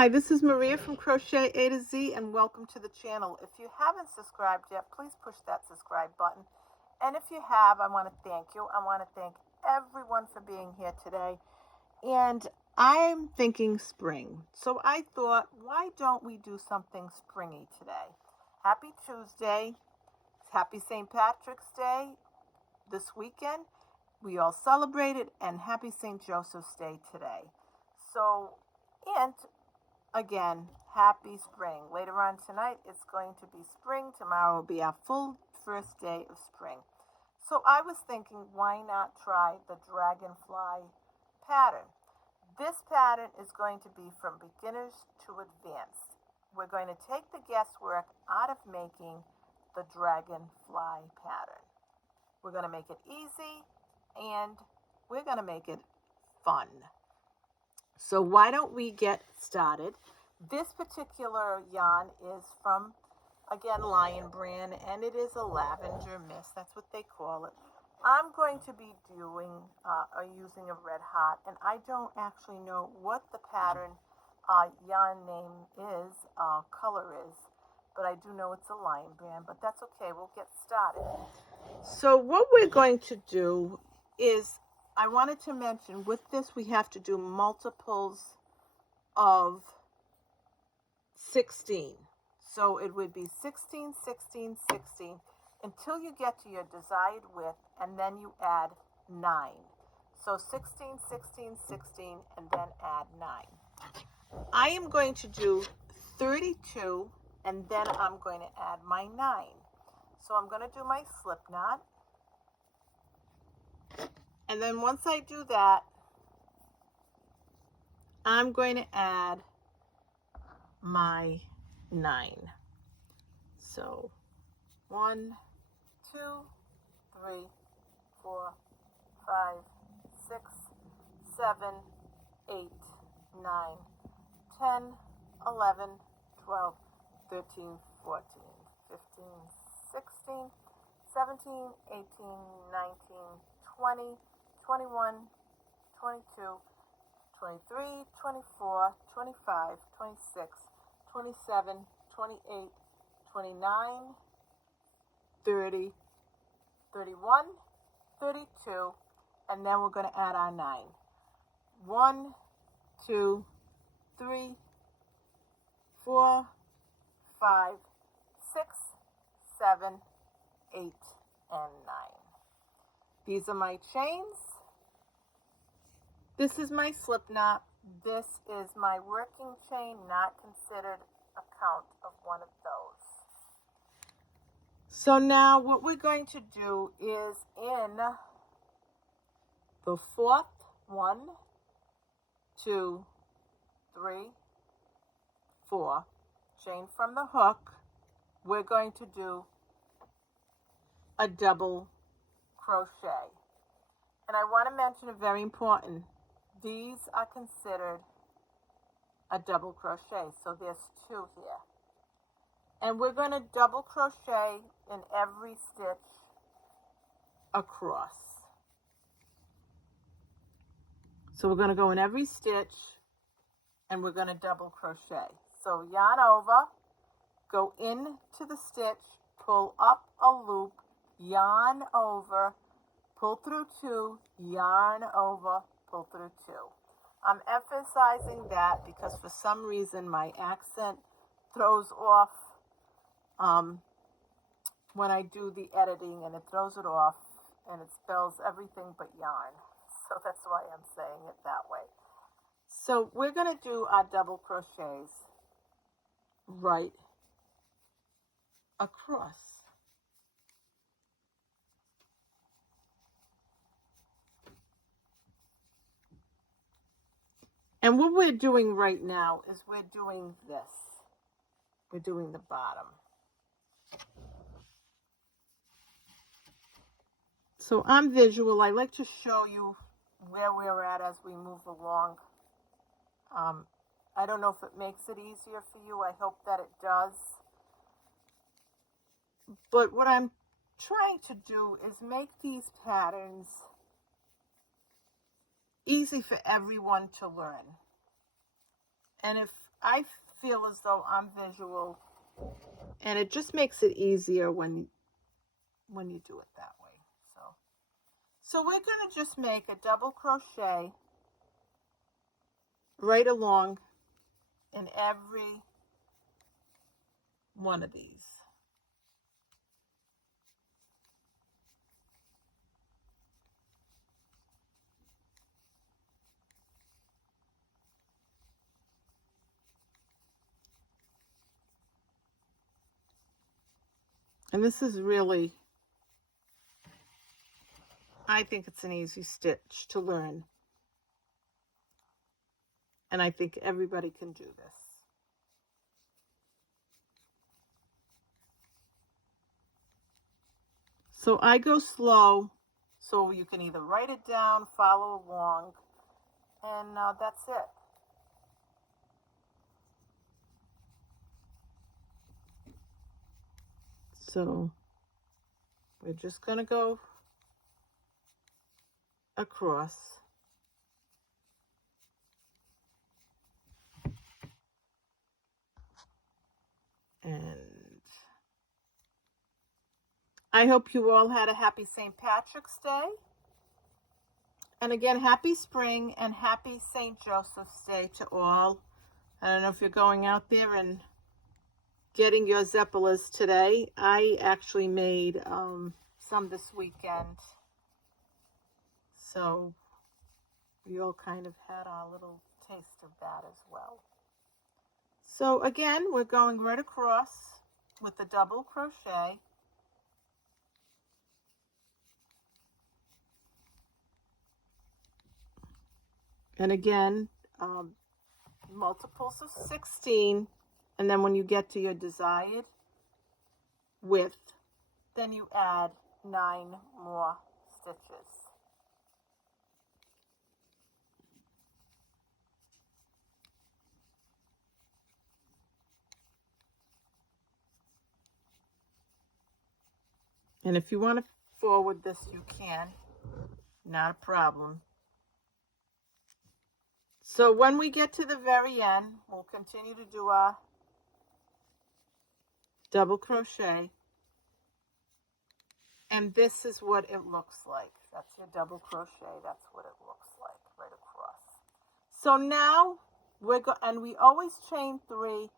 Hi, this is Maria from Crochet A to Z, and welcome to the channel. If you haven't subscribed yet, please push that subscribe button. And if you have, I want to thank you. I want to thank everyone for being here today. And I'm thinking spring. So I thought, why don't we do something springy today? Happy Tuesday. Happy St. Patrick's Day this weekend. We all celebrated, and happy St. Joseph's Day today. So, and again, happy spring. Later on tonight, it's going to be spring. Tomorrow will be our full first day of spring. So I was thinking, why not try the Dragonfly pattern? This pattern is going to be from beginners to advanced. We're going to take the guesswork out of making the Dragonfly pattern. We're going to make it easy, and we're going to make it fun. So why don't we get started? This particular yarn is from, again, Lion Brand, and it is a lavender mist. That's what they call it. I'm going to be doing using a red heart, and I don't actually know what the pattern yarn name is, color is, but I do know it's a Lion Brand, but that's okay. We'll get started. So what we're going to do is, I wanted to mention, with this we have to do multiples of 16. So it would be 16, 16, 16 until you get to your desired width, and then you add 9. So 16, 16, 16, and then add 9. I am going to do 32, and then I'm going to add my 9. So I'm going to do my slip knot. And then once I do that, I'm going to add my 9. So 1, 2, 3, 4, 5, 6, 7, 8, 9, 10, 11, 12, 13, 14, 15, 16, 17, 18, 19, 20, 21, 22, 23, 24, 25, 26, 27, 28, 29, 30, 31, 32, and then we're going to add our 9. 1, 2, 3, 4, 5, 6, 7, 8, and 9. These are my chains. This is my slip knot. This is my working chain, not considered a count of one of those. So now what we're going to do is, in the fourth, 1, 2, 3, 4, chain from the hook, we're going to do a double crochet. And I want to mention a very important, these are considered a double crochet, so there's 2 here. And we're going to double crochet in every stitch across. So we're going to go in every stitch, and we're going to double crochet. So yarn over, go into the stitch, pull up a loop, yarn over, pull through 2, yarn over, pull through 2. I'm emphasizing that because for some reason my accent throws off when I do the editing, and it throws it off, and it spells everything but yarn. So that's why I'm saying it that way. So we're going to do our double crochets right across. And what we're doing right now is we're doing this. We're doing the bottom. So I'm visual. I like to show you where we're at as we move along. I don't know if it makes it easier for you. I hope that it does. But what I'm trying to do is make these patterns easy for everyone to learn. And if I feel as though I'm visual, and it just makes it easier when you do it that way. So we're going to just make a double crochet right along in every one of these. And this is really, I think it's an easy stitch to learn. And I think everybody can do this. So I go slow, so you can either write it down, follow along, and that's it. So we're just going to go across. And I hope you all had a happy St. Patrick's Day. And again, happy spring and happy St. Joseph's Day to all. I don't know if you're going out there and getting your zeppelas today. I actually made some this weekend. So we all kind of had our little taste of that as well. So again, we're going right across with the double crochet. And again, multiples of 16. And then when you get to your desired width, then you add 9 more stitches. And if you want to forward this, you can. Not a problem. So when we get to the very end, we'll continue to do our double crochet. And this is what it looks like. That's your double crochet. That's what it looks like right across. So now and we always chain 3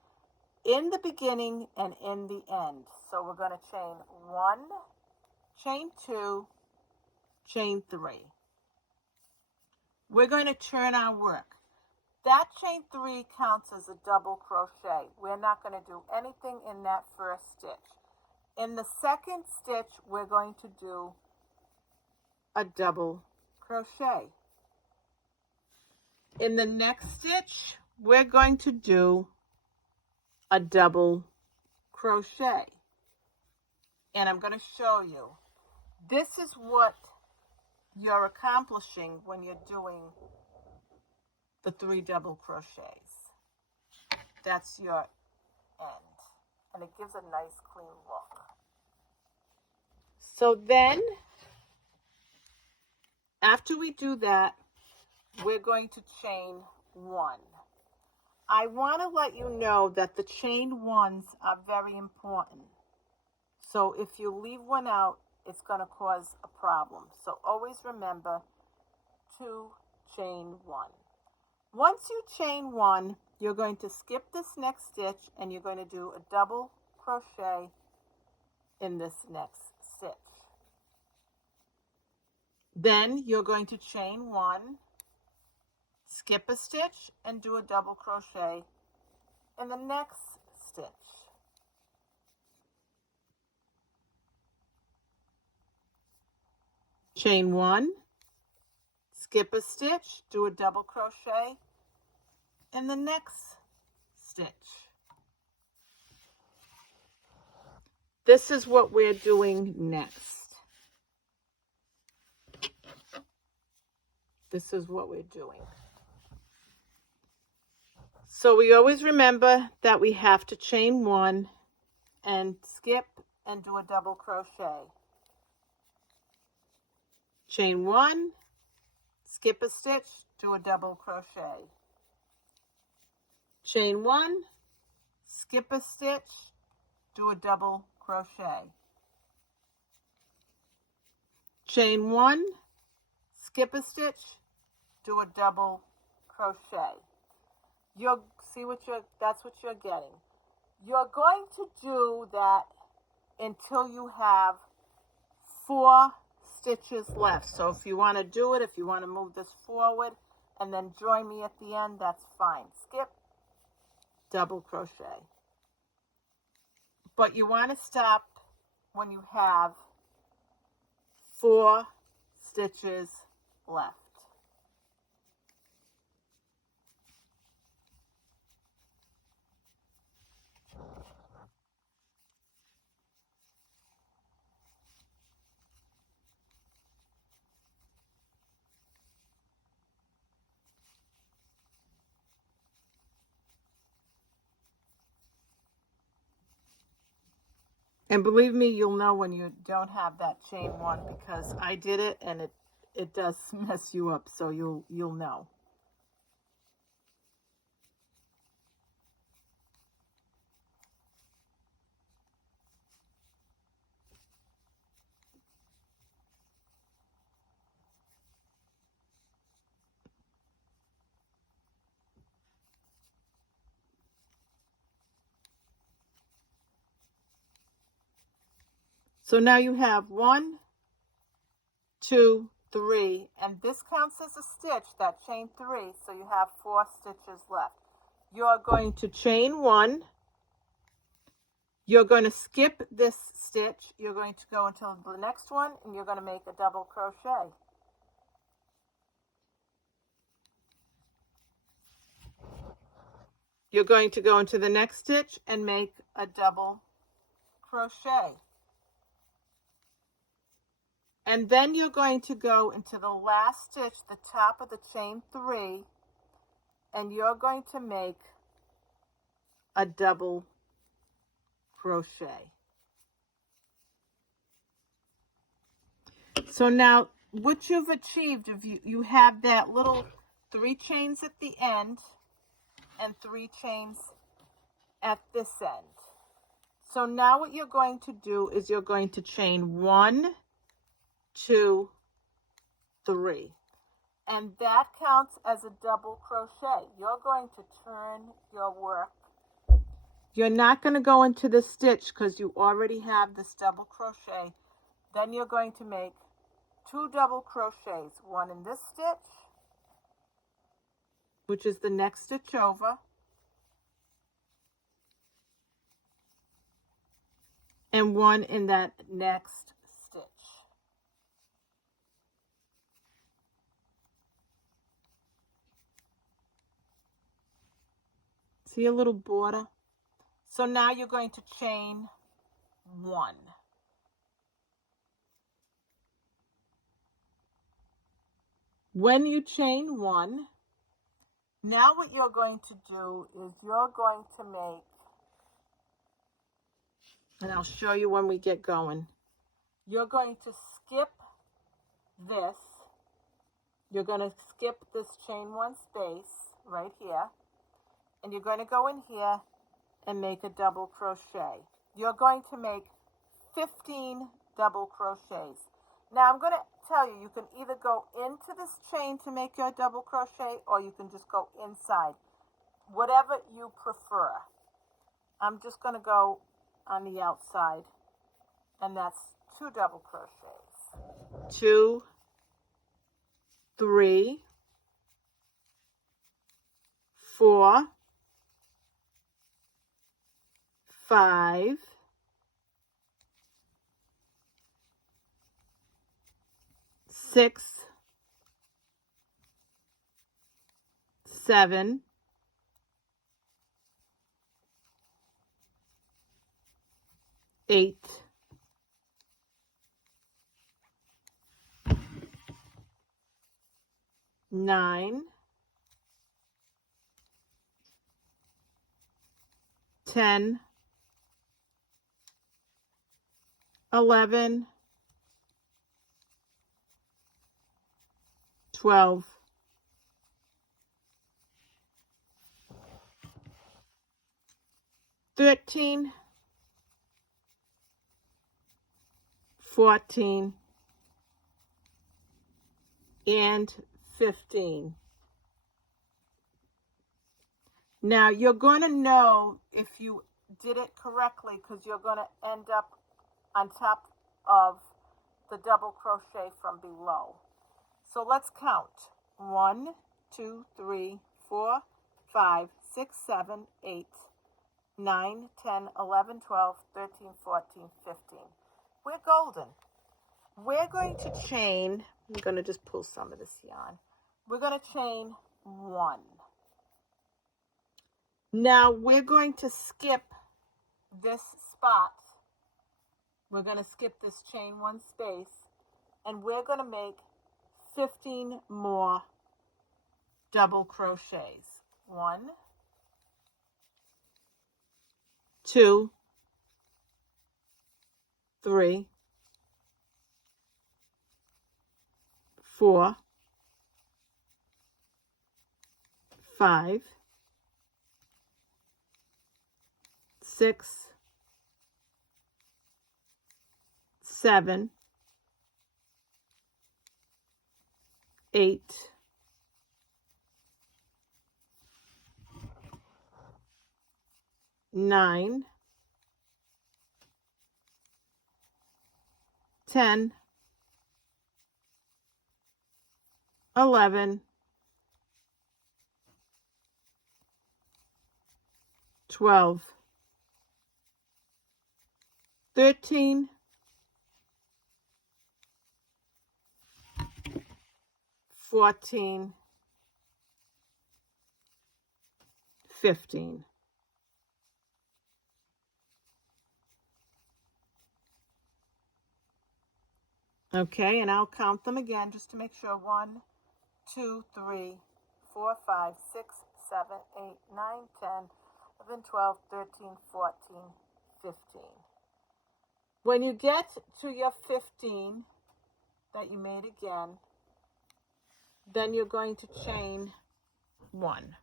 in the beginning and in the end. So we're going to chain 1, chain 2, chain 3. We're going to turn our work. That chain 3 counts as a double crochet. We're not going to do anything in that first stitch. In the second stitch, we're going to do a double crochet. In the next stitch, we're going to do a double crochet. And I'm going to show you. This is what you're accomplishing when you're doing the 3 double crochets. That's your end. And it gives a nice clean look. So then, after we do that, we're going to chain 1. I want to let you know that the chain 1s are very important. So if you leave one out, it's going to cause a problem. So always remember to chain 1. Once you chain 1, you're going to skip this next stitch and you're going to do a double crochet in this next stitch. Then you're going to chain 1, skip a stitch, and do a double crochet in the next stitch. Chain 1, skip a stitch, do a double crochet in the next stitch. This is what we're doing next. This is what we're doing. So we always remember that we have to chain 1 and skip and do a double crochet. Chain 1, skip a stitch, do a double crochet. chain 1, skip a stitch, do a double crochet. Chain 1, skip a stitch, do a double crochet. You'll see that's what you're getting. You're going to do that until you have 4 stitches left. So if you want to do it, if you want to move this forward and then join me at the end, that's fine. Skip, double crochet. But you want to stop when you have 4 stitches left. And believe me, you'll know when you don't have that chain 1 because I did it and it does mess you up, so you'll know. So now you have 1, 2, 3, and this counts as a stitch, that chain 3, so you have 4 stitches left. You're going to chain 1, you're going to skip this stitch, you're going to go until the next one, and you're going to make a double crochet. You're going to go into the next stitch and make a double crochet. And then you're going to go into the last stitch, the top of the chain 3, and you're going to make a double crochet. So now what you've achieved, if you have that little 3 chains at the end and 3 chains at this end. So now what you're going to do is you're going to chain 1, 2, 3, and that counts as a double crochet. You're going to turn your work. You're not going to go into the stitch because you already have this double crochet. Then you're going to make 2 double crochets, one in this stitch, which is the next stitch over, and one in that next stitch. See a little border? So now you're going to chain 1. When you chain 1, now what you're going to do is you're going to make, and I'll show you when we get going, you're going to skip this. You're going to skip this chain 1 space right here, and you're going to go in here and make a double crochet. You're going to make 15 double crochets. Now I'm going to tell you, you can either go into this chain to make your double crochet, or you can just go inside, whatever you prefer. I'm just going to go on the outside, and that's 2 double crochets. 2, 3, 4, 5, 6, 7, 8, 9, 10, 11, 12, 13, 14, and 15. Now you're going to know if you did it correctly because you're going to end up on top of the double crochet from below. So let's count. 1, 2, 3, 4, 5, 6, 7, 8, 9, 10, 11, 12, 13, 14, 15. We're golden. We're going to chain, I'm going to just pull some of this yarn. We're going to chain 1. Now we're going to skip this spot. We're going to skip this chain 1 space, and we're going to make 15 more double crochets. 1, 2, 3, 4, 5, 6, 7, 8, 9, 10, 11, 12, 13, 14, 15. Okay, and I'll count them again just to make sure. 1, 2, 3, 4, 5, 6, 7, 8, 9, 10, 11, 12, 13, 14, 15. When you get to your 15 that you made again, then you're going to chain 1.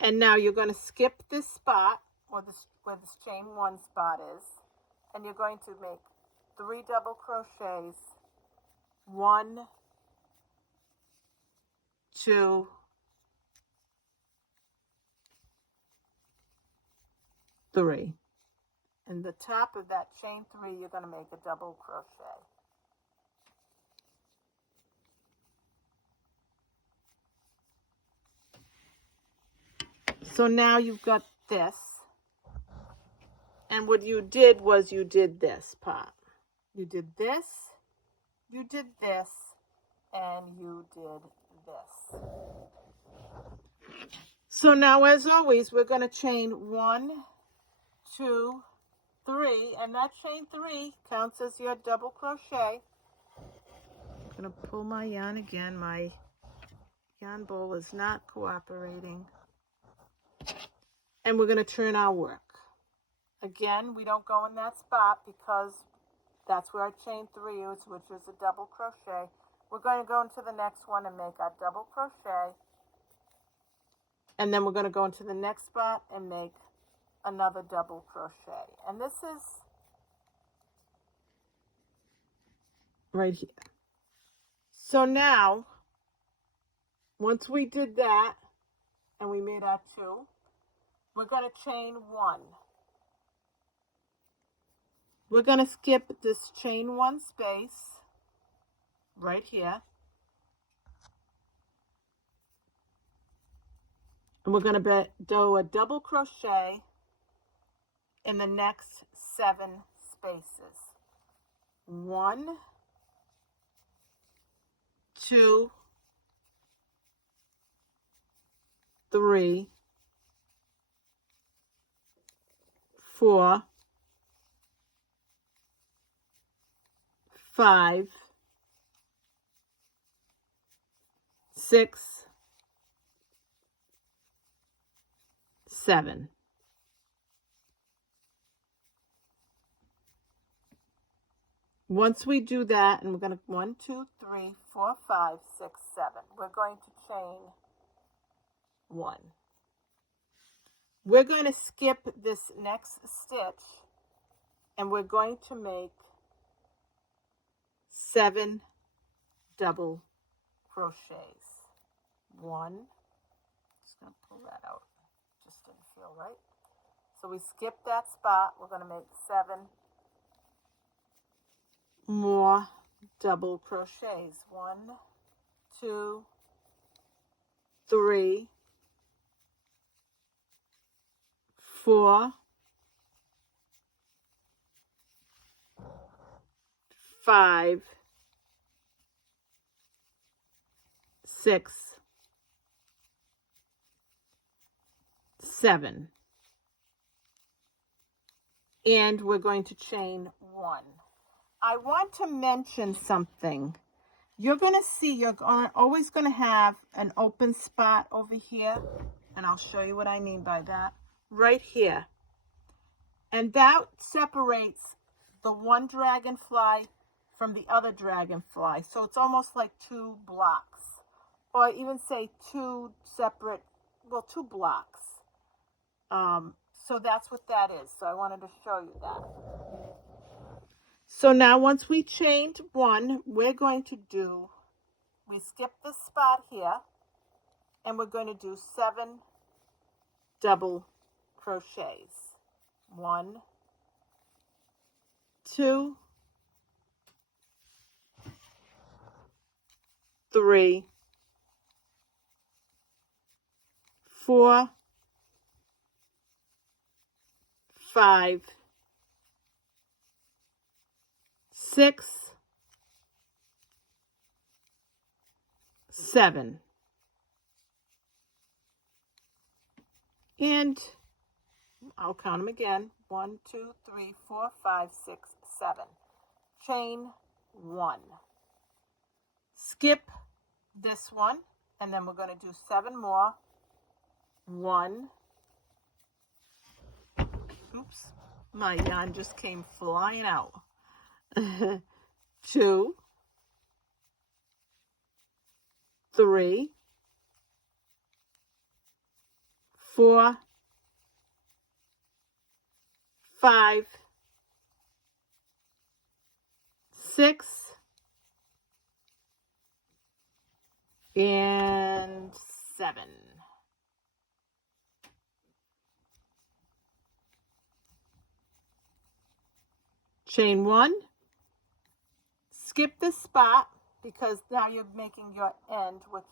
And now you're going to skip this spot where this chain 1 spot is, and you're going to make 3 double crochets. 1, 2, 3. And the top of that chain 3, you're going to make a double crochet. So now you've got this, and what you did was you did this part. You did this, you did this, and you did this. So now, as always, we're going to chain 1, 2, 3, and that chain 3 counts as your double crochet. I'm going to pull my yarn again. My yarn bowl is not cooperating. And we're going to turn our work. Again, we don't go in that spot because that's where our chain 3 is, which is a double crochet. We're going to go into the next one and make our double crochet. And then we're going to go into the next spot and make another double crochet. And this is right here. So now, once we did that and we made our 2, we're going to chain 1. We're going to skip this chain 1 space right here. And we're going to do a double crochet in the next 7 spaces. 1, 2, 3, 4, 5, 6, 7. Once we do that, and we're going to 1, 2, 3, 4, 5, 6, 7. We're going to chain 1. We're going to skip this next stitch and we're going to make 7 double crochets. 1, just going to pull that out, just didn't feel right. So we skip that spot, we're going to make 7 more double crochets. 1, 2, 3, 4, 5, 6, 7. And we're going to chain 1. I want to mention something. You're going to see you're always going to have an open spot over here, and I'll show you what I mean by that, right here. And that separates the one dragonfly from the other dragonfly. So it's almost like 2 blocks, or even say 2 separate, well, 2 blocks. So that's what that is. So I wanted to show you that. So now once we chained 1, we're going to do, we skip this spot here, and we're going to do 7 double crochets. 1, 2, 3, 4, 5, 6, 7. And I'll count them again. 1, 2, 3, 4, 5, 6, 7. Chain 1. Skip this one, and then we're going to do 7 more. 1. Oops, my yarn just came flying out. 2, 3, 4, 5, 6, and 7. Chain 1, skip this spot because now you're making your end, which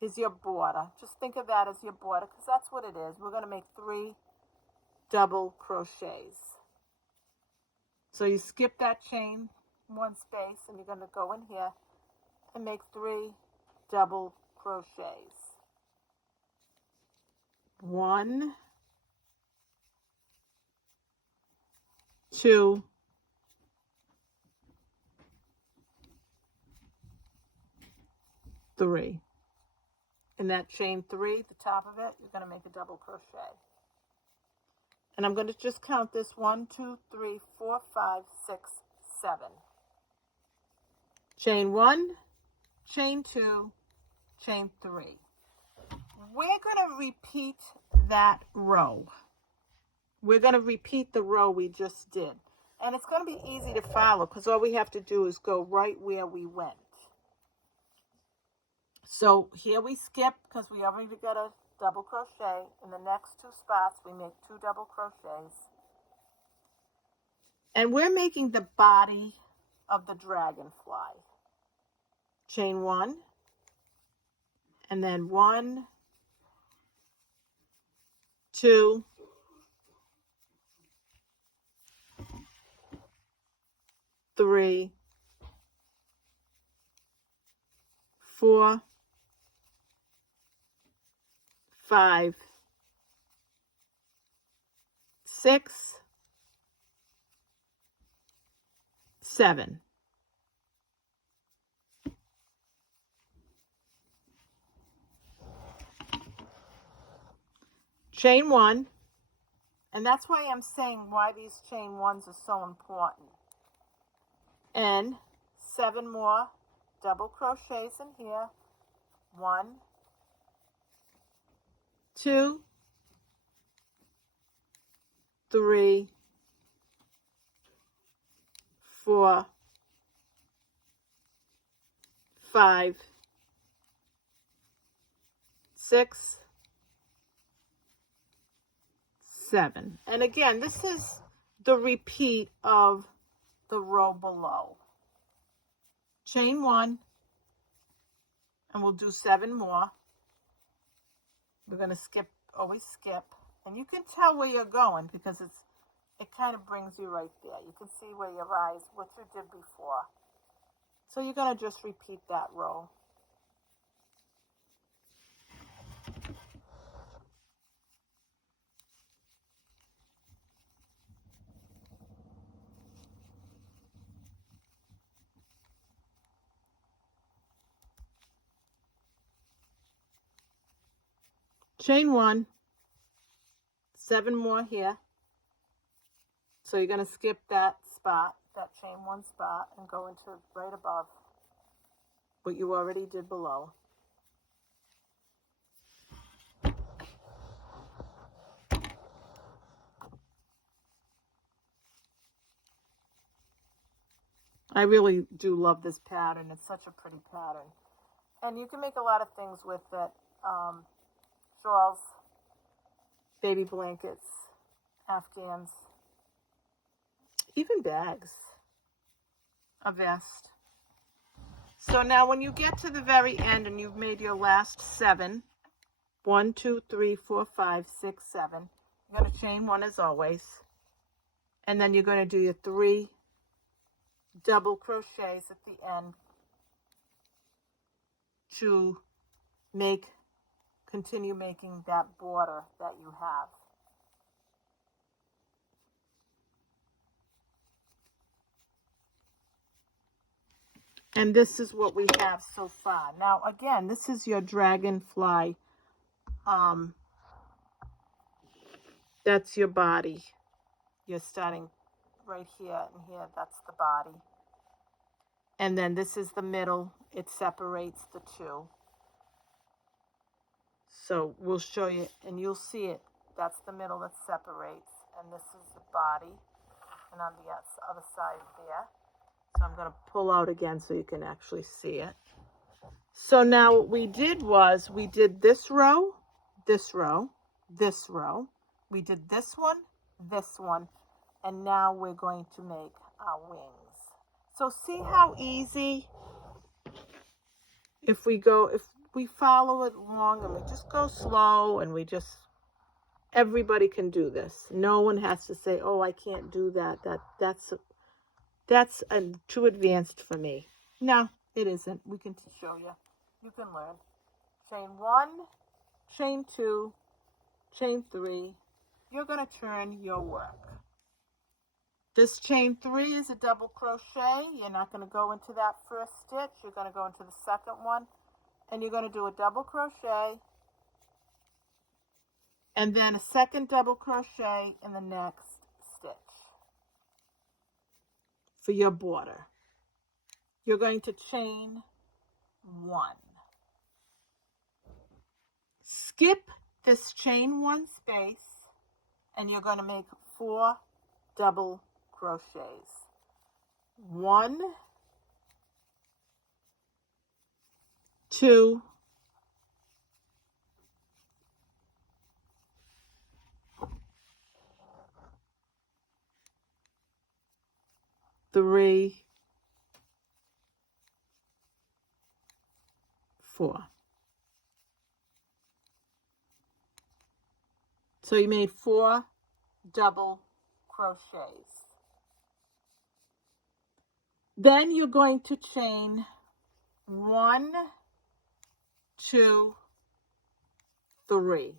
is your border. Just think of that as your border because that's what it is. We're going to make 3 double crochets. So you skip that chain 1 space and you're going to go in here and make 3 double crochets. 1, 2, 3. In that chain 3, the top of it, you're going to make a double crochet. And I'm going to just count this 1, 2, 3, 4, 5, 6, 7. Chain 1, chain 2, chain 3. We're going to repeat that row. We're going to repeat the row we just did. And it's going to be easy to follow because all we have to do is go right where we went. So here we skip because we already got a double crochet. In the next 2 spots, we make 2 double crochets. And we're making the body of the dragonfly. Chain 1, and then 1, 2, 3, 4, 5, 6, 7. Chain 1, and that's why I'm saying why these chain 1s are so important. And 7 more double crochets in here. 1, 2, 3, 4, 5, 6, 7. And again, this is the repeat of the row below. Chain 1, and we'll do 7 more. We're going to skip, always skip, and you can tell where you're going because it kind of brings you right there. You can see where your eyes, what you did before. So you're going to just repeat that row. Chain 1, 7 more here. So you're going to skip that spot, that chain 1 spot, and go into right above what you already did below. I really do love this pattern. It's such a pretty pattern. And you can make a lot of things with it. Shawls, baby blankets, afghans, even bags, a vest. So now when you get to the very end and you've made your last 7, 1, 2, 3, 4, 5, 6, 7, you're going to chain 1 as always. And then you're going to do your 3 double crochets at the end to continue making that border that you have. And this is what we have so far. Now, again, this is your Dragonfly. That's your body. You're starting right here and here. That's the body. And then this is the middle. It separates the two. So we'll show you, and you'll see it. That's the middle that separates. And this is the body. And on the other side there. So I'm going to pull out again so you can actually see it. So now what we did was we did this row, this row, this row. We did this one, and now we're going to make our wings. So see how easy, if we follow it along and we just go slow and everybody can do this. No one has to say, oh, I can't do that. That's too advanced for me. No, it isn't. We can show you. You can learn. Chain 1, chain 2, chain 3. You're going to turn your work. This chain 3 is a double crochet. You're not going to go into that first stitch. You're going to go into the second one. And you're going to do a double crochet. And then a second double crochet in the next stitch for your border. You're going to chain 1. Skip this chain 1 space, and you're going to make 4 double crochets. 1, 2, 3, 4. So you made 4 double crochets. Then you're going to chain 1, 2, 3.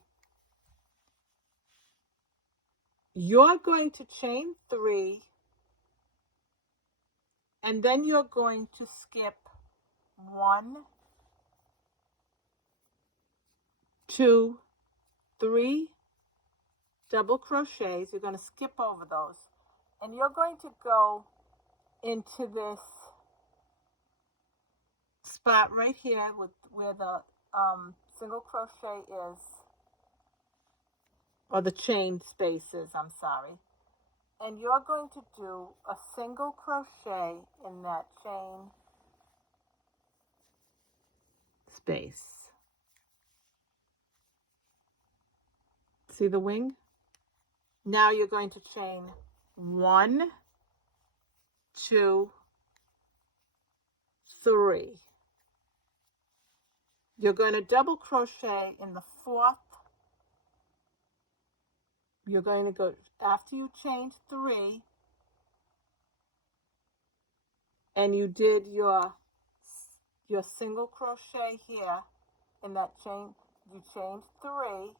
You're going to chain 3, and then you're going to skip 1, 2, 3 double crochets. You're going to skip over those, and you're going to go into this spot right here where the single crochet is, or the chain spaces, I'm sorry. And you're going to do a single crochet in that chain space. See the wing? Now you're going to chain 1, 2, 3. You're going to double crochet in the 4th. You're going to go, after you chained 3, and you did your single crochet here in that chain, you chained 3,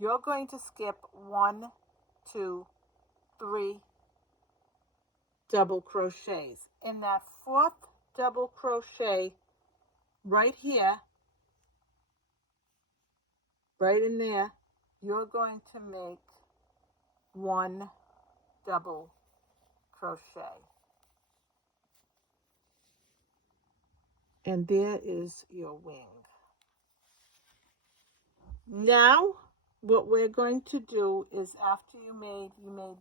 you're going to skip 1, 2, 3 double crochets. In that 4th double crochet right here, right in there, you're going to make 1 double crochet. And there is your wing. Now, what we're going to do is after you made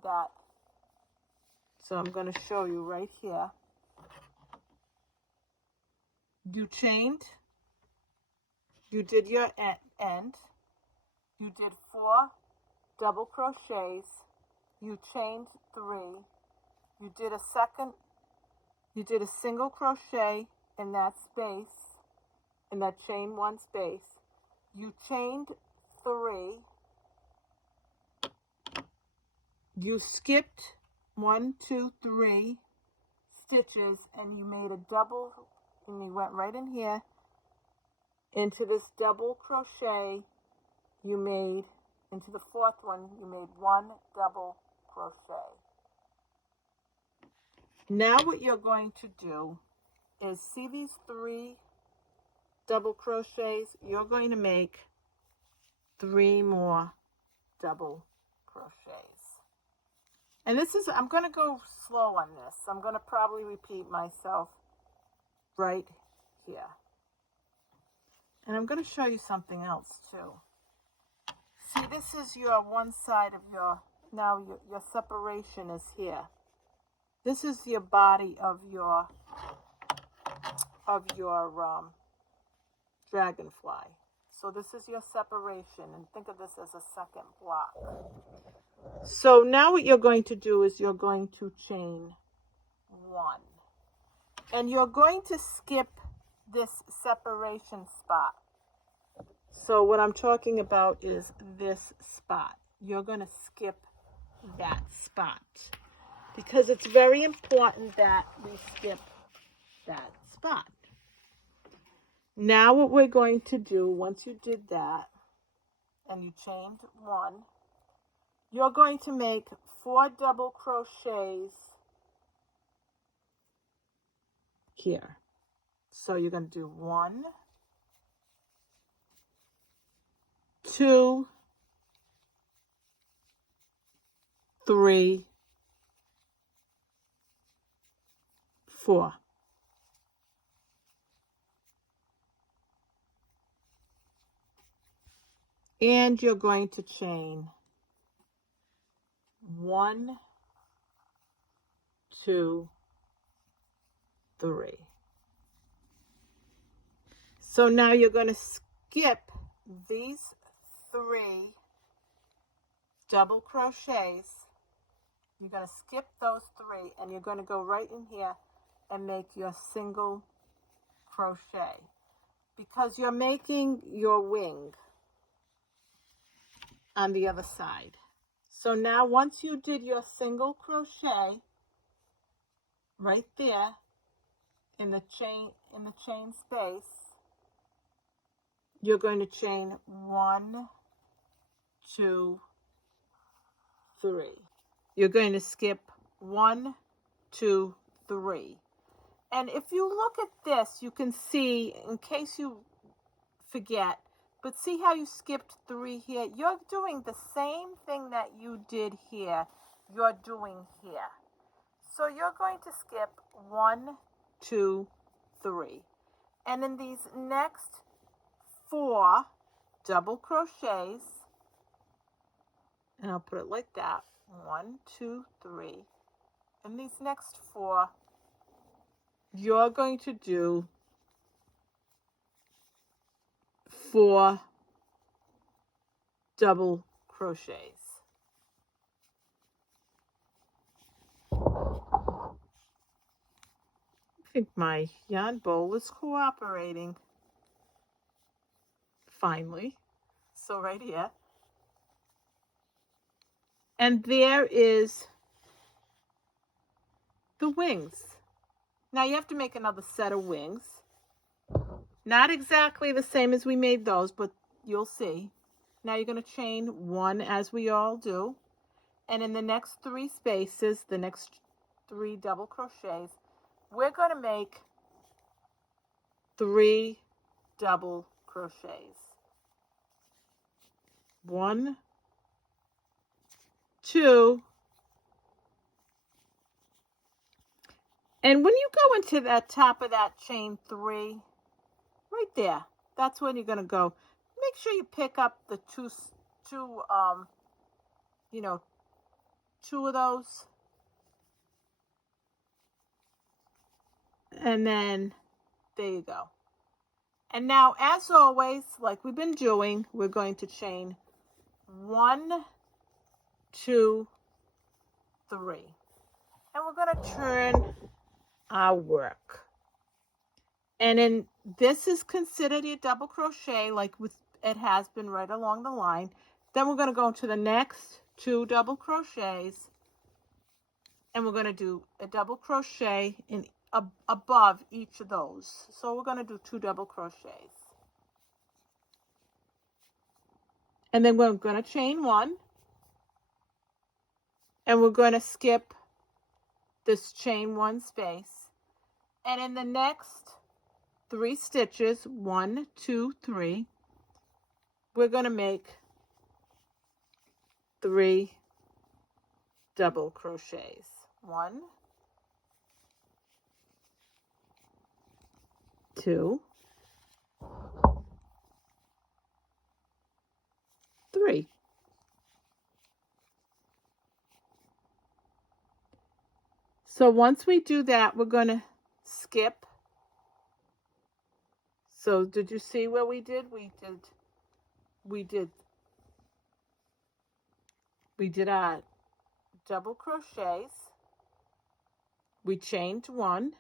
that. So I'm going to show you right here. You chained, you did your end, you did 4 double crochets, you chained 3, you did a single crochet in that space, in that chain 1 space, you chained 3, you skipped 1, 2, 3 stitches, and you made a double, and you went right in here into this double crochet. You made into the 4th one, you made 1 double crochet. Now what you're going to do is, see these 3 double crochets? You're going to make 3 more double crochets. And this is, I'm going to go slow on this. I'm going to probably repeat myself right here. And I'm going to show you something else too. See, this is your one side of your, now your separation is here. This is your body of your dragonfly. So this is your separation, and think of this as a second block. So now what you're going to do is you're going to chain 1. And you're going to skip this separation spot. So what I'm talking about is this spot. You're going to skip that spot, because it's very important that we skip that spot. Now what we're going to do, once you did that, and you chained 1, you're going to make 4 double crochets here. So you're going to do 1, 2, 3, 4. And you're going to chain 1, 2, 3. So now you're going to skip these 3 double crochets. You're going to skip those 3, and you're going to go right in here and make your single crochet, because you're making your wing on the other side. So now once you did your single crochet right there in the chain space, you're going to chain 1, 2, 3. You're going to skip 1, 2, 3. And if you look at this, you can see, in case you forget, but see how you skipped 3 here? You're doing the same thing that you did here, you're doing here. So you're going to skip 1, 2, 3. And in these next 4 double crochets, and I'll put it like that. 1, 2, 3. And these next 4, you're going to do 4 double crochets. I think my yarn bowl is cooperating finally. So right here. And there is the wings. Now you have to make another set of wings. Not exactly the same as we made those, but you'll see. Now you're going to chain 1 as we all do. And in the next 3 spaces, the next 3 double crochets, we're going to make 3 double crochets. 1, 2, and when you go into that top of that chain 3, right there, that's when you're going to go. Make sure you pick up the two of those, and then there you go. And now, as always, like we've been doing, we're going to chain 1, 2, 3, and we're going to turn our work. And then this is considered a double crochet, like with it has been right along the line. Then we're going to go into the next 2 double crochets, and we're going to do a double crochet in above each of those. So we're going to do 2 double crochets. And then we're going to chain 1, and we're going to skip this chain 1 space. And in the next 3 stitches, 1, 2, 3, we're going to make 3 double crochets. 1, 2, 3. So once we do that, we're going to skip. So did you see what we did? We did our double crochets. We chained 1,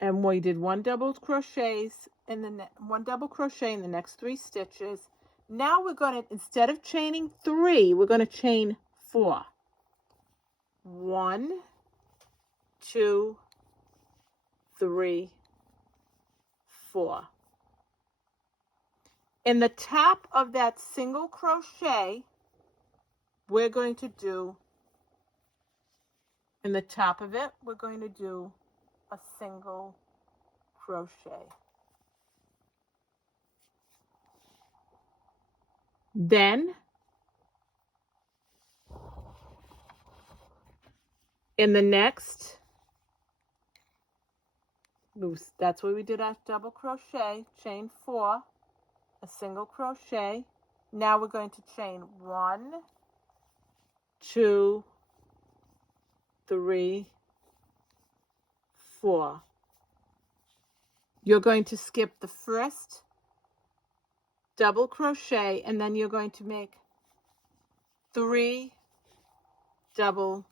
and we did 1 double crochet in the next 3 stitches. Now we're going to, instead of chaining 3, we're going to chain 4. 1, 2, 3, 4. In the top of that single crochet, we're going to do, in the top of it, we're going to do a single crochet. Then, in the next, that's where we did our double crochet, chain 4, a single crochet. Now we're going to chain 1, 2, 3, 4. You're going to skip the first double crochet, and then you're going to make 3 double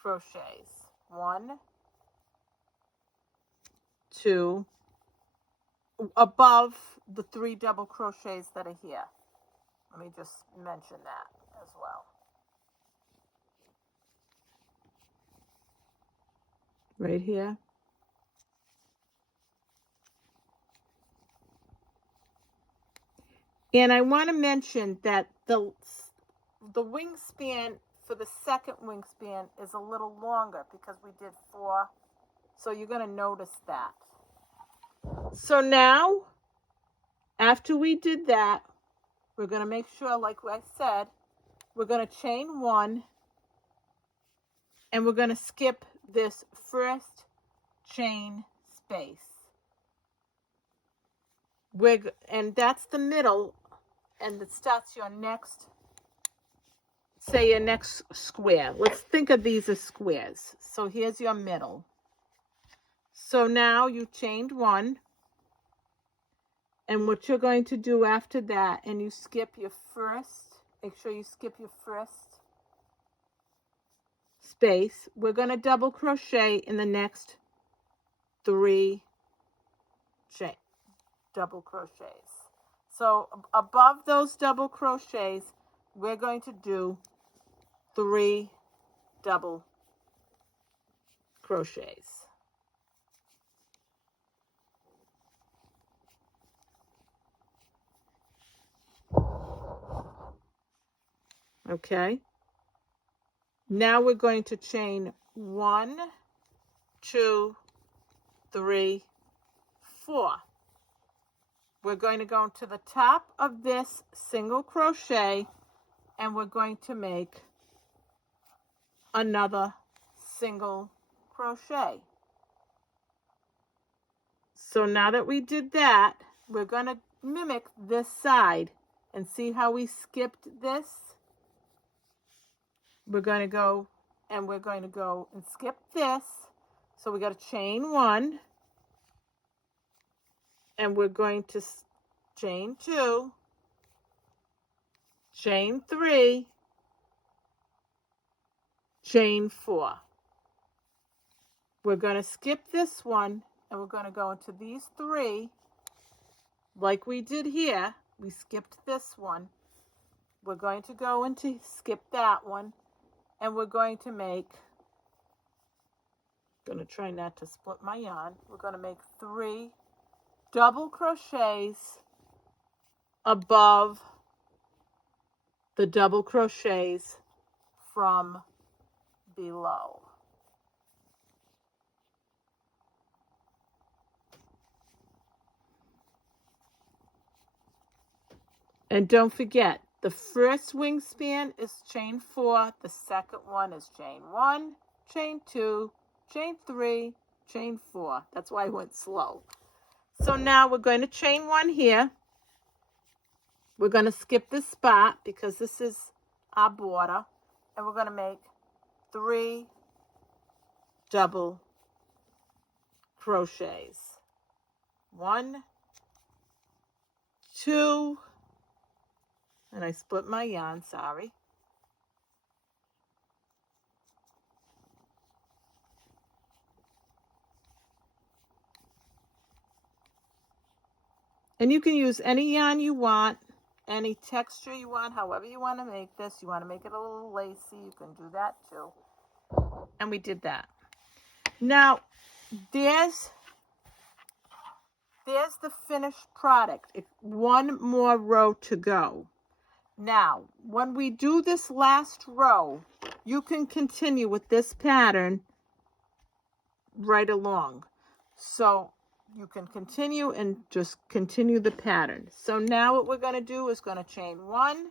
crochets. 1, 2, above the 3 double crochets that are here. Let me just mention that as well. Right here. And I want to mention that the wingspan for the second wingspan is a little longer because we did 4. So you're going to notice that. So now, after we did that, we're going to make sure, like I said, we're going to chain 1, and we're going to skip this first chain space. And that's the middle, and it starts your next, say your next square. Let's think of these as squares. So here's your middle. So now you chained one, and what you're going to do after that, and you skip your first, make sure you skip your first space. We're going to double crochet in the next 3 double crochets. So above those double crochets, we're going to do 3 double crochets. Okay. Now we're going to chain 1, 2, 3, 4. We're going to go to the top of this single crochet, and we're going to make another single crochet. So now that we did that, we're going to mimic this side and see how we skipped this. We're going to go and skip this. So we got to chain 1, and we're going to chain 2, chain 3, chain 4. We're going to skip this one, and we're going to go into these 3 like we did here. We skipped this one. We're going to go into skip that one, and we're going to make, going to try not to split my yarn. We're going to make 3 double crochets above the double crochets from below. And don't forget, the first wingspan is chain 4, the second one is chain 1, chain 2, chain 3, chain 4. That's why I went slow. So now we're going to chain 1 here. We're going to skip this spot because this is our border, and we're going to make 3 double crochets. 1, 2, and I split my yarn, sorry. And you can use any yarn you want, any texture you want, however you want to make this. You want to make it a little lacy, you can do that too. And we did that. Now, there's the finished product. It's 1 more row to go. Now, when we do this last row, you can continue with this pattern right along. So you can continue and just continue the pattern. So now what we're going to do is going to chain 1,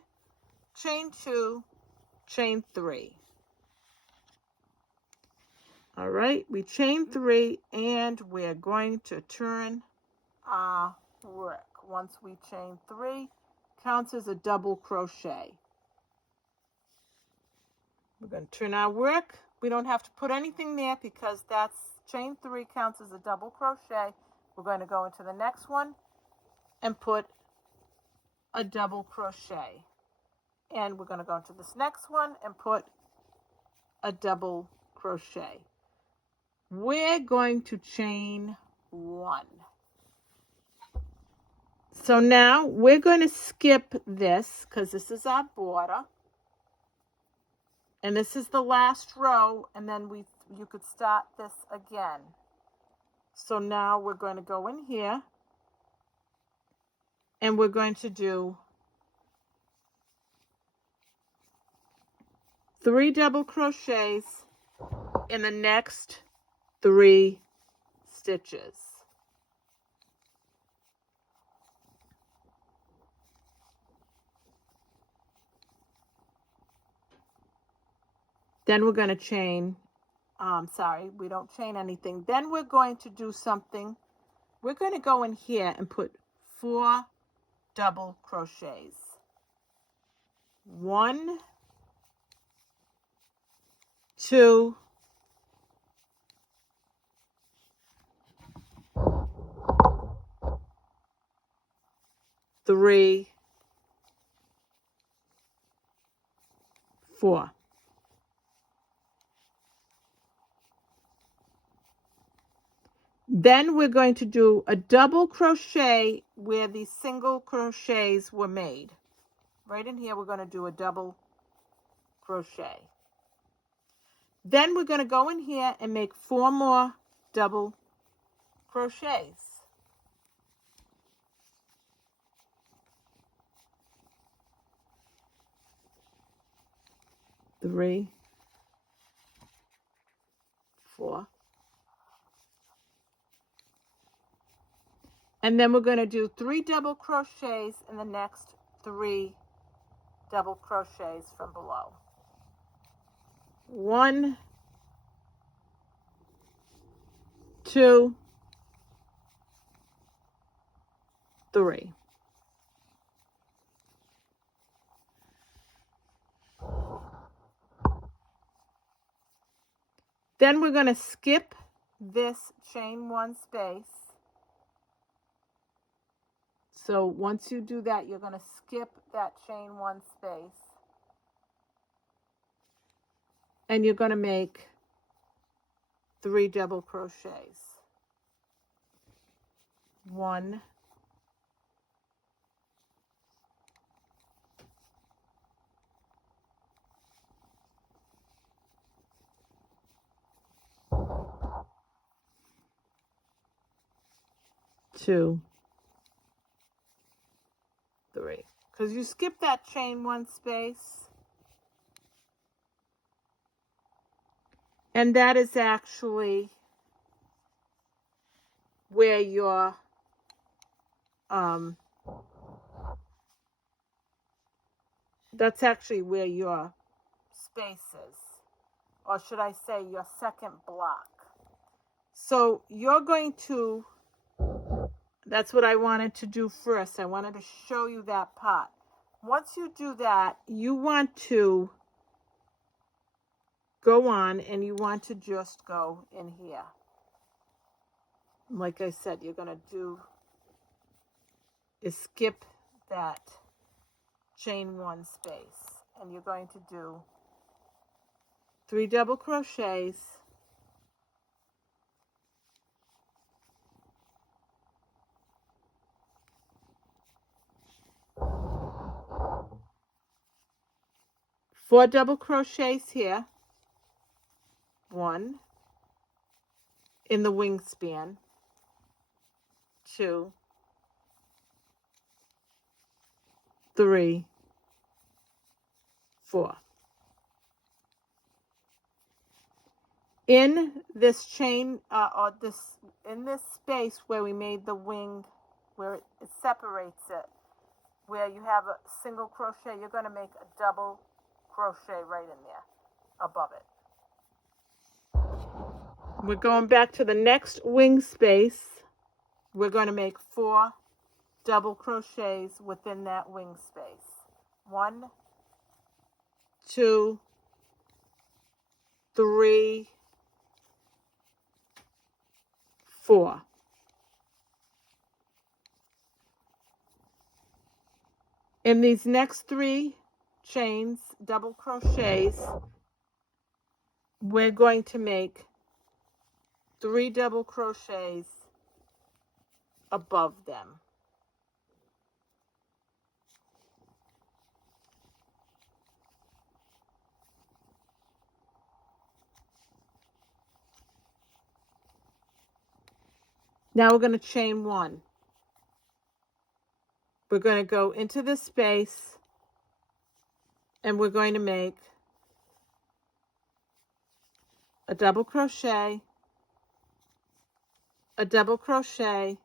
chain 2, chain 3. All right, we chain 3, and we're going to turn our work. Once we chain 3, counts as a double crochet. We're going to turn our work. We don't have to put anything there because that's chain 3 counts as a double crochet. We're going to go into the next one and put a double crochet. And we're going to go into this next one and put a double crochet. We're going to chain 1. So now we're going to skip this because this is our border. And this is the last row, and then you could start this again. So now we're going to go in here, and we're going to do 3 double crochets in the next 3 stitches. Then we're going to chain, we don't chain anything. Then we're going to do something. We're going to go in here and put 4 double crochets. 1, 2, 3, 4. Then we're going to do a double crochet where the single crochets were made. Right in here, we're going to do a double crochet. Then we're going to go in here and make 4 more double crochets. 3, 4. And then we're going to do 3 double crochets in the next 3 double crochets from below. 1, 2, 3. Then we're going to skip this chain 1 space. So once you do that, you're going to skip that chain 1 space. And you're going to make 3 double crochets. 1, 2, 3. Because you skip that chain 1 space. And that is actually where your that's actually where your space is, or should I say your second block. So you're going to, that's what I wanted to do first. I wanted to show you that part. Once you do that, you want to go on and you want to just go in here. Like I said, you're going to do is skip that chain 1 space, and you're going to do 3 double crochets, four double crochets here, 1 in the wingspan, 2, 3, 4. In this chain, in this space where we made the wing, where it separates it, where you have a single crochet, you're going to make a double crochet right in there above it. We're going back to the next wing space. We're going to make 4 double crochets within that wing space. 1, 2, 3, 4. In these next 3 chains, double crochets, we're going to make 3 double crochets above them. Now we're going to chain 1. We're going to go into this space and we're going to make a double crochet, a double crochet,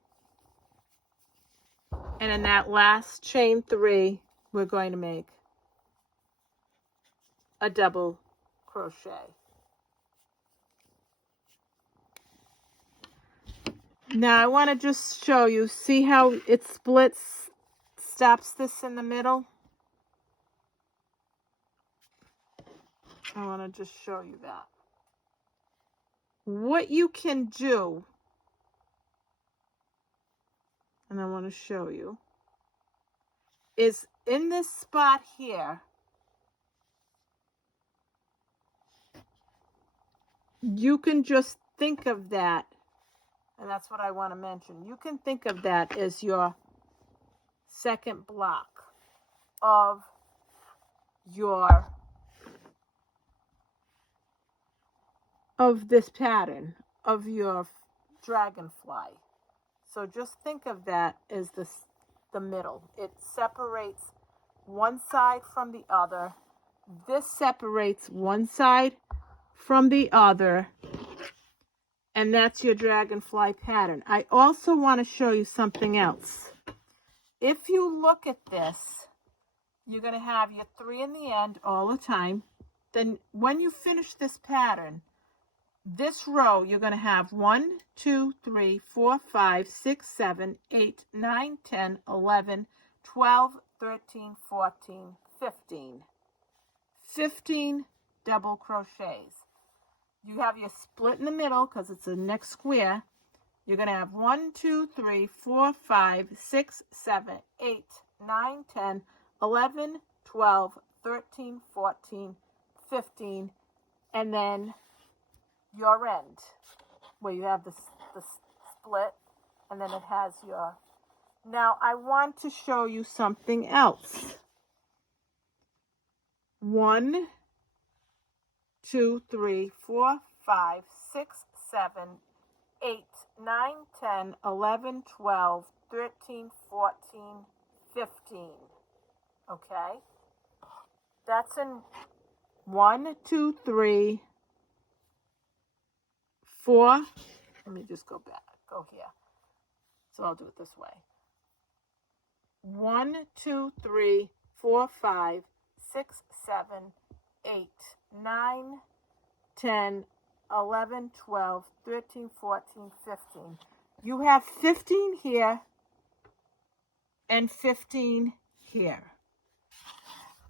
and in that last chain 3, we're going to make a double crochet. Now I want to just show you, see how it splits, stops this in the middle? I want to just show you that. What you can do, and I want to show you, is in this spot here, you can just think of that, and that's what I want to mention. You can think of that as your second block of this pattern of your dragonfly. So just think of that as the middle. It separates one side from the other. This separates one side from the other, and that's your dragonfly pattern. I also want to show you something else. If you look at this, you're going to have your 3 in the end all the time. Then when you finish this pattern, this row, you're going to have 1, 2, 3, 4, 5, 6, 7, 8, 9, 10, 11, 12, 13, 14, 15. 15 double crochets. You have your split in the middle because it's a next square. You're going to have 1, 2, 3, 4, 5, 6, 7, 8, 9, 10, 11, 12, 13, 14, 15, and then your end where you have the split, and then it has your... Now I want to show you something else. 1, 2, 3, 4, 5, 6, 7, 8, 9, 10, 11, 12, 13, 14, 15. Okay? That's in 1, 2, 3, 4. Let me just go here. So I'll do it this way. 1, 2, 3, 4, 5, 6, 7, 8, 9, 10, 11, 12, 13, 14, 15. You have 15 here and 15 here.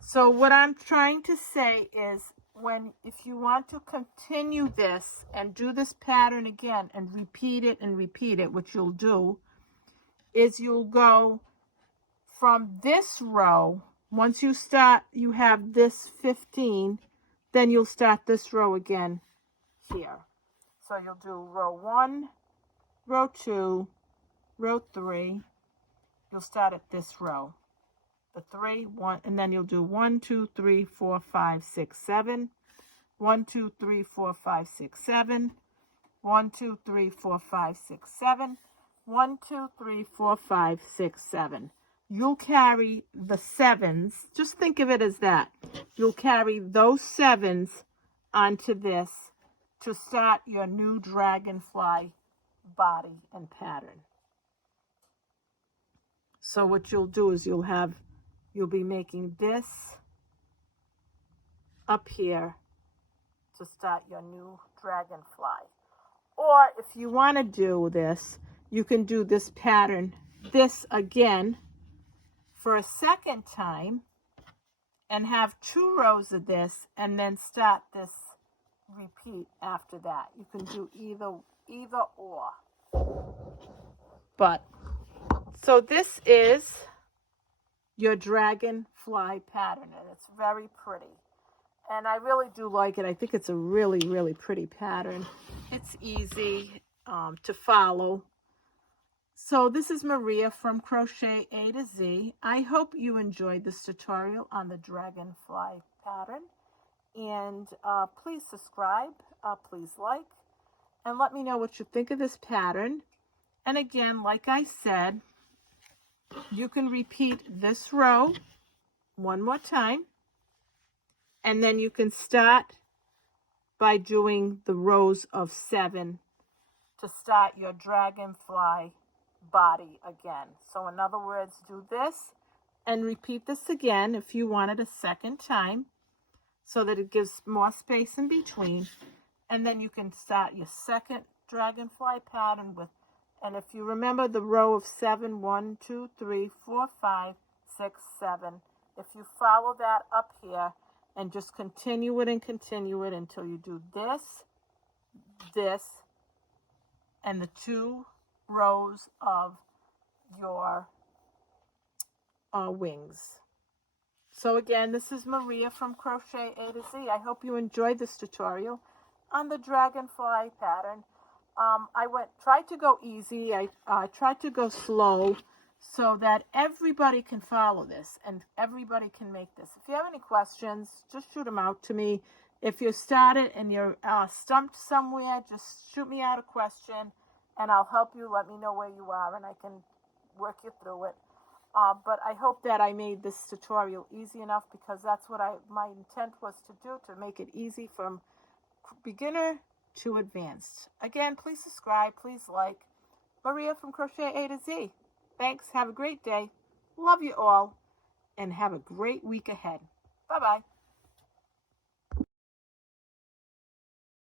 So what I'm trying to say is, if you want to continue this and do this pattern again and repeat it, which you'll do, is you'll go from this row. Once you start, you have this 15, then you'll start this row again here. So you'll do row 1, row 2, row 3. You'll start at this row, the 3, 1, and then you'll do 1, 2, 3, 4, 5, 6, 7. 1, 2, 3, 4, 5, 6, 7. 1, 2, 3, 4, 5, 6, 7. 1, 2, 3, 4, 5, 6, 7. You'll carry the 7s. Just think of it as that. You'll carry those 7s onto this to start your new dragonfly body and pattern. So what you'll do is you'll be making this up here to start your new dragonfly. Or if you want to do this, you can do this pattern, this again, for a second time, and have 2 rows of this, and then start this repeat after that. You can do either or. But so this is your dragonfly pattern, and it's very pretty. And I really do like it. I think it's a really, really pretty pattern. It's easy to follow. So this is Maria from Crochet A to Z. I hope you enjoyed this tutorial on the dragonfly pattern. And please subscribe, please like, and let me know what you think of this pattern. And again, like I said, you can repeat this row one more time. And then you can start by doing the rows of 7 to start your dragonfly body again. So in other words, do this and repeat this again if you want it a second time, so that it gives more space in between. And then you can start your second dragonfly pattern with, and if you remember the row of 7, 1, 2, 3, 4, 5, 6, 7, if you follow that up here and just continue it until you do this, this, and the 2 rows of your wings. So again, this is Maria from Crochet A to Z. I hope you enjoyed this tutorial on the Dragonfly pattern. I tried to go easy. I tried to go slow so that everybody can follow this and everybody can make this. If you have any questions, just shoot them out to me. If you started and you're stumped somewhere, just shoot me out a question and I'll help you. Let me know where you are and I can work you through it. But I hope that I made this tutorial easy enough, because that's what my intent was to do, to make it easy from beginner to advanced. Again, please subscribe, please like. Maria from Crochet A to Z. Thanks. Have a great day. Love you all. And have a great week ahead. Bye-bye.